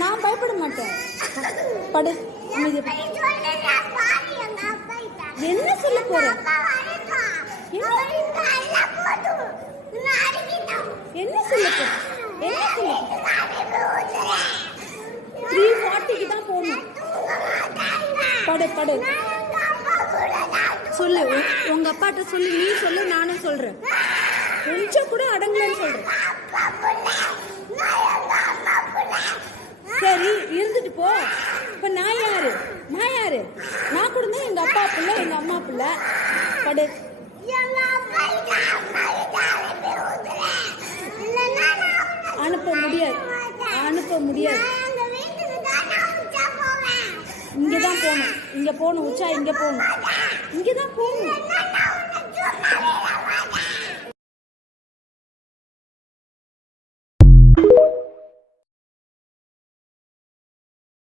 நான் பயப்பட மாட்டேன். படு. என்ன சொல்ல போற? என்ன சொல்ல போற? 3:40க்கு தான் போகணும். படு. சொல்லு, உங்க அப்பாட்ட சொல்லு. நீ சொல்லு, நானும் சொல்றேன். கொஞ்சம் கூட அடங்கலன்னு சொல்றேன். சரி, இருந்துட்டு போ. இப்ப நான் யாரு? நான் கூட தான் எங்க அப்பா பிள்ளை, எங்க அம்மா பிள்ளை. படு. அனுப்ப முடியாது. இங்கதான் போகணும். உச்சா இங்க போகணும். இங்கதான் போகணும்.